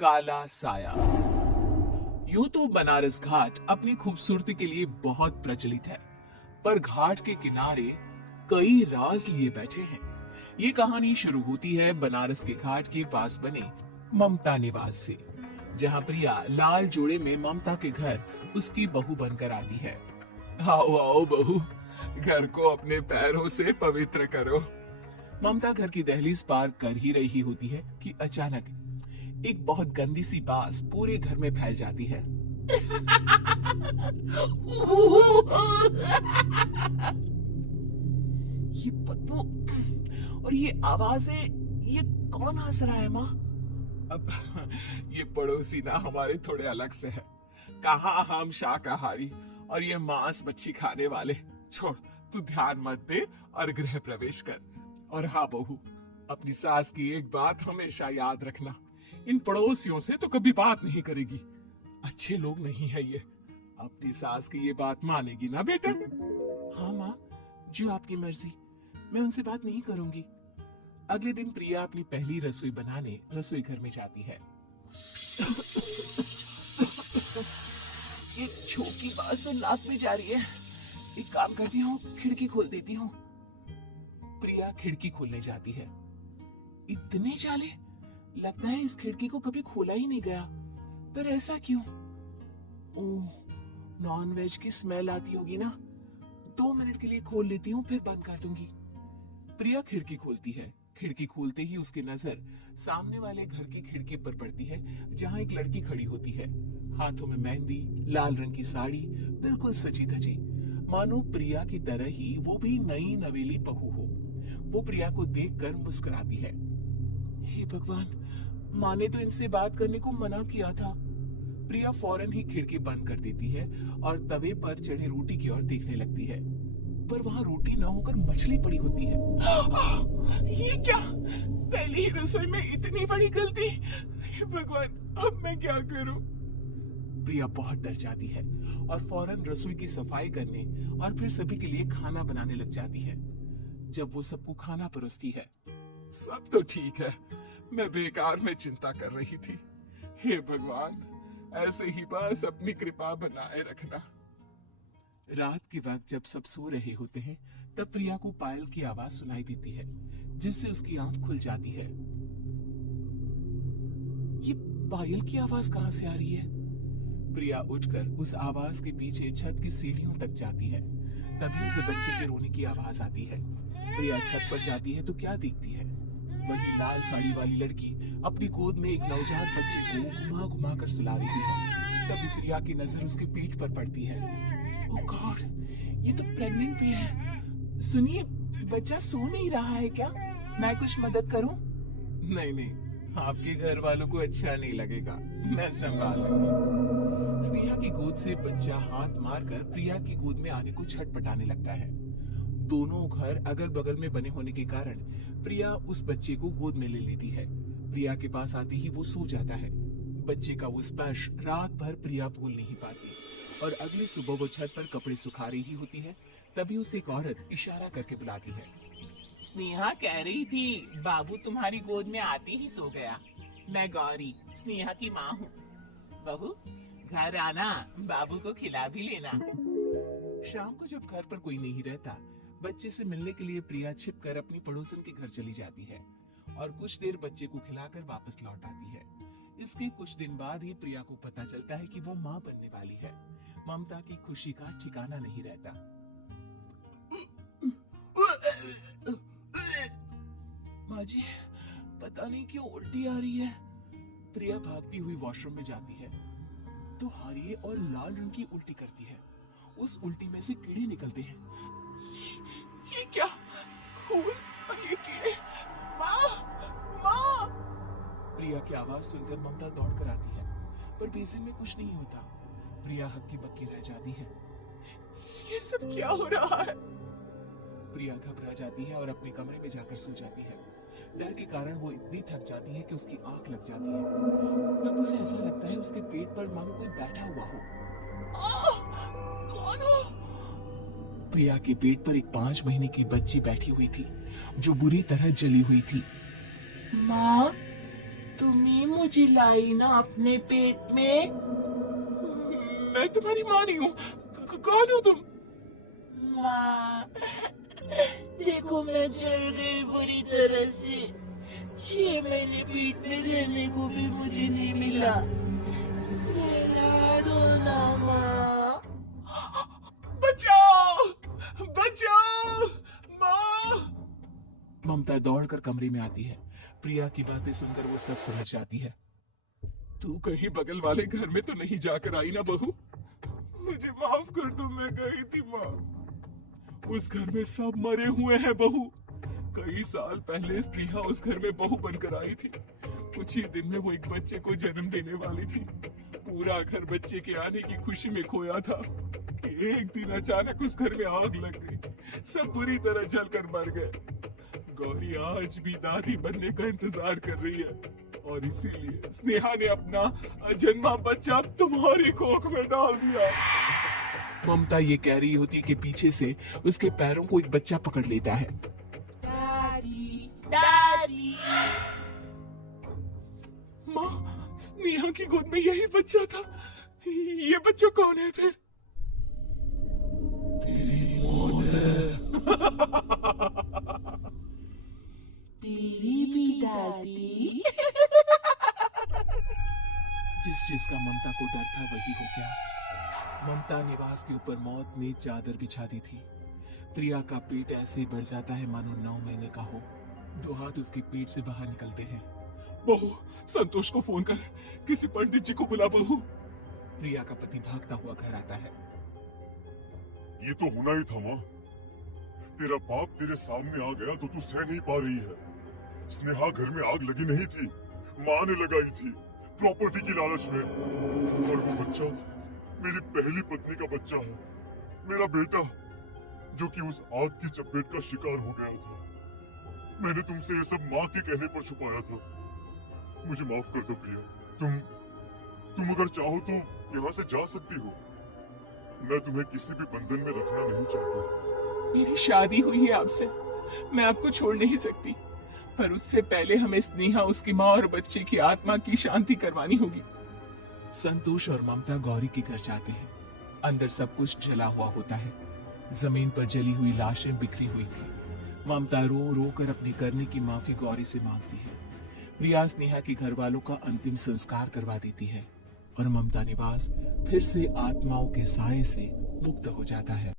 काला साया। यूं तो बनारस घाट अपनी खूबसूरती के लिए बहुत प्रचलित है, पर घाट के किनारे कई राज लिए बैठे हैं। ये कहानी शुरू होती है बनारस के घाट के पास बने ममता निवास से, जहां प्रिया लाल जोड़े में ममता के घर उसकी बहू बनकर आती है। आओ आओ बहू, घर को अपने पैरों से पवित्र करो। ममता घर की दहलीज पार कर ही रही होती है कि अचानक एक बहुत गंदी सी बास पूरे घर में फैल जाती है। ये बदबू और ये आवाजें, ये कौन हंस रहा है माँ? अब ये पड़ोसी ना हमारे थोड़े अलग से है। कहाँ हम शाकाहारी और ये मांस मच्छी खाने वाले। छोड़, तू ध्यान मत दे और गृह प्रवेश कर। और हाँ बहू, अपनी सास की एक बात हमेशा याद रखना, इन पड़ोसियों से तो कभी बात नहीं करेगी। अच्छे लोग नहीं है ये। अपनी सास की ये बात मानेगी ना बेटा? हाँ माँ, जो आपकी मर्जी, मैं उनसे बात नहीं करूंगी। अगले दिन प्रिया अपनी पहली रसोई बनाने रसोई घर में जाती है। ये छोटी बात तो नाक में जा रही है। एक काम करती हूँ, खिड़की खोल देती हूँ। प्रिया खिड़की खोलने जाती है। इतने जाले, लगता है इस खिड़की को कभी खोला ही नहीं गया। पर ऐसा क्यों? ओह, नॉन वेज की स्मेल आती होगी ना। 2 मिनट के लिए खोल लेती हूँ, फिर बंद कर दूंगी। प्रिया खिड़की खोलती है। खिड़की खोलते ही उसकी नजर सामने वाले घर की खिड़की पर पड़ती है, जहाँ एक लड़की खड़ी होती है, हाथों में मेहंदी, लाल रंग की साड़ी, बिल्कुल सजी धजी, मानो प्रिया की तरह ही वो भी नई नवेली बहू हो। वो प्रिया को देखकर मुस्कुराती है। हे भगवान, माँ ने तो इनसे बात करने को मना किया था। प्रिया फौरन ही खिड़की बंद कर देती है और तवे पर चढ़े रोटी की ओर देखने लगती है, पर वहाँ रोटी न होकर मछली पड़ी होती है। ये क्या? पहली ही रसोई में इतनी बड़ी गलती! हे भगवान, अब मैं क्या करूं? प्रिया बहुत डर जाती है और फौरन रसोई की सफाई करने और फिर सभी के लिए खाना बनाने लग जाती है। जब वो सबको खाना परोसती है, सब तो ठीक है, मैं बेकार में चिंता कर रही थी। हे भगवान, ऐसे ही बस अपनी कृपा बनाए रखना। रात के वक्त जब सब सो रहे होते हैं, तब प्रिया को पायल की आवाज सुनाई देती है, जिससे उसकी आंख खुल जाती है। ये पायल की आवाज कहाँ से आ रही है? प्रिया उठकर उस आवाज के पीछे छत की सीढ़ियों तक जाती है। तभी उसे बच्चे के रोने की आवाज आती है। प्रिया छत पर जाती है तो क्या देखती है? वही लाल साड़ी वाली लड़की अपनी गोद में एक नवजात बच्चे को घुमा घुमा कर सुला रही है। तभी प्रिया की नजर उसके पीठ पर पड़ती है। ओह गॉड, ये तो प्रेग्नेंट भी है। सुनिए, बच्चा सो नहीं रहा है क्या? मैं कुछ मदद करूं? नहीं नहीं, आपके घर वालों को अच्छा नहीं लगेगा, मैं संभाल लूंगी। स्नेहा की गोद से बच्चा हाथ मारकर प्रिया की गोद में आने को छटपटाने लगता है। दोनों घर अगल बगल में बने होने के कारण प्रिया उस बच्चे को गोद में ले लेती है। प्रिया के पास आते ही वो सो जाता है। बच्चे का वो स्पर्श रात भर प्रिया भूल नहीं पाती और अगली सुबह वो छत पर कपड़े सुखा रही होती है। तभी उसे एक औरत इशारा करके बुलाती है। स्नेहा कह रही थी बाबू तुम्हारी गोद में आते ही सो गया। मैं गौरी, स्नेहा की माँ हूँ। बहू, घर आना, बाबू को खिला भी लेना। शाम को जब घर पर कोई नहीं रहता, बच्चे से मिलने के लिए प्रिया छिपकर अपनी पड़ोसन के घर चली जाती है और कुछ देर बच्चे को खिलाकर वापस लौट आती है। इसके कुछ दिन बाद ही प्रिया को पता चलता है कि वो माँ बनने वाली है। ममता की खुशी का ठिकाना नहीं रहता। माँ जी, पता नहीं क्यों उल्टी आ रही है। प्रिया भागती हुई वॉशरूम में जाती है तो हरी और लाल रंग की उल्टी करती है। उस उल्टी में से कीड़े निकलते हैं। ये क्या? खून और ये कीड़े! माँ! माँ! प्रिया की आवाज सुनकर ममता दौड़ कर आती है, पर बेसिन में कुछ नहीं होता। प्रिया हक्की बक्की रह जाती है। ये सब क्या हो रहा है? प्रिया घबरा जाती है और अपने कमरे में जाकर सो जाती है। डर के कारण वो इतनी थक जाती है कि उसकी आंख लग जाती है। तब उसे ऐसा लगता है उसके पेट पर मानो कोई बैठा हुआ हो। कौन हो? प्रिया के पेट पर एक 5 महीने की बच्ची बैठी हुई थी, जो बुरी तरह जली हुई थी। माँ, तुम ही मुझे लाई ना अपने पेट में। मैं तुम्हारी माँ नहीं हूँ। कौन हो तुम? माँ, देखो मैं जल गई बुरी तरह से। 6 महीने पेट में रहने को भी मुझे नहीं मिला। सहला दो ना माँ। बचाओ, बचाओ, माँ। ममता दौड़कर कमरे में आती है। प्रिया की बातें सुनकर वो सब समझ जाती है। तू कहीं बगल वाले घर में तो नहीं जाकर आई ना बहू? मुझे माफ कर दो, मैं गई थी माँ। उस घर में सब मरे हुए हैं बहू। कई साल पहले स्नेहा उस घर में बहू बनकर आई थी। कुछ ही दिन में वो एक बच्चे को जन्म देने वाली थी। पूरा घर बच्चे के आने की खुशी में खोया था कि एक दिन अचानक उस घर में आग लग गई। सब बुरी तरह जलकर मर गए। गौरी आज भी दादी बनने का इंतजार कर रही है और इसीलिए स्नेहा ने अपना अजन्मा बच्चा तुम्हारी कोख में डाल दिया। ममता ये कह रही होती कि पीछे से उसके पैरों को एक बच्चा पकड़ लेता है। दादी, दादी। माँ, स्नेहा की गोद में यही बच्चा था। ये बच्चा कौन है फिर? तेरी मौत है। तेरी भी दादी। जिस चीज का ममता को डर था वही हो गया। ममता निवास के ऊपर मौत ने चादर बिछा दी थी। प्रिया का पेट ऐसे ही बढ़ जाता है मानो 9 महीने का हो। 2 हाथ उसके पेट से बाहर निकलते हैं। बहू, संतोष को फोन कर, किसी पंडित जी को बुला बहू। प्रिया का पति भागता हुआ घर आता है। ये तो होना ही था माँ। तेरा बाप तेरे सामने आ गया तो तू सह नहीं पा रही है। स्नेहा घर में आग लगी नहीं थी, माँ ने लगाई थी प्रॉपर्टी की लालच में। और वो बच्चा मेरी पहली पत्नी का बच्चा है, मेरा बेटा, जो कि उस आग की चपेट का शिकार हो गया था। मैंने तुमसे ये सब माँ के कहने पर छुपाया था। मुझे माफ कर दो प्रिया। तुम अगर चाहो तो यहाँ से जा सकती हो। मैं तुम्हें किसी भी बंधन में रखना नहीं चाहता। मेरी शादी हुई है आपसे, मैं आपको छोड़ नहीं सकती, पर उससे पहले हमें स्नेहा, उसकी माँ और बच्चे की आत्मा की शांति करवानी होगी। संतोष और ममता गौरी के घर जाते हैं। अंदर सब कुछ जला हुआ होता है। जमीन पर जली हुई लाशें बिखरी हुई थी। ममता रो रो कर अपने करने की माफी गौरी से मांगती है। प्रिया स्नेहा के घर वालों का अंतिम संस्कार करवा देती है और ममता निवास फिर से आत्माओं के साए से मुक्त हो जाता है।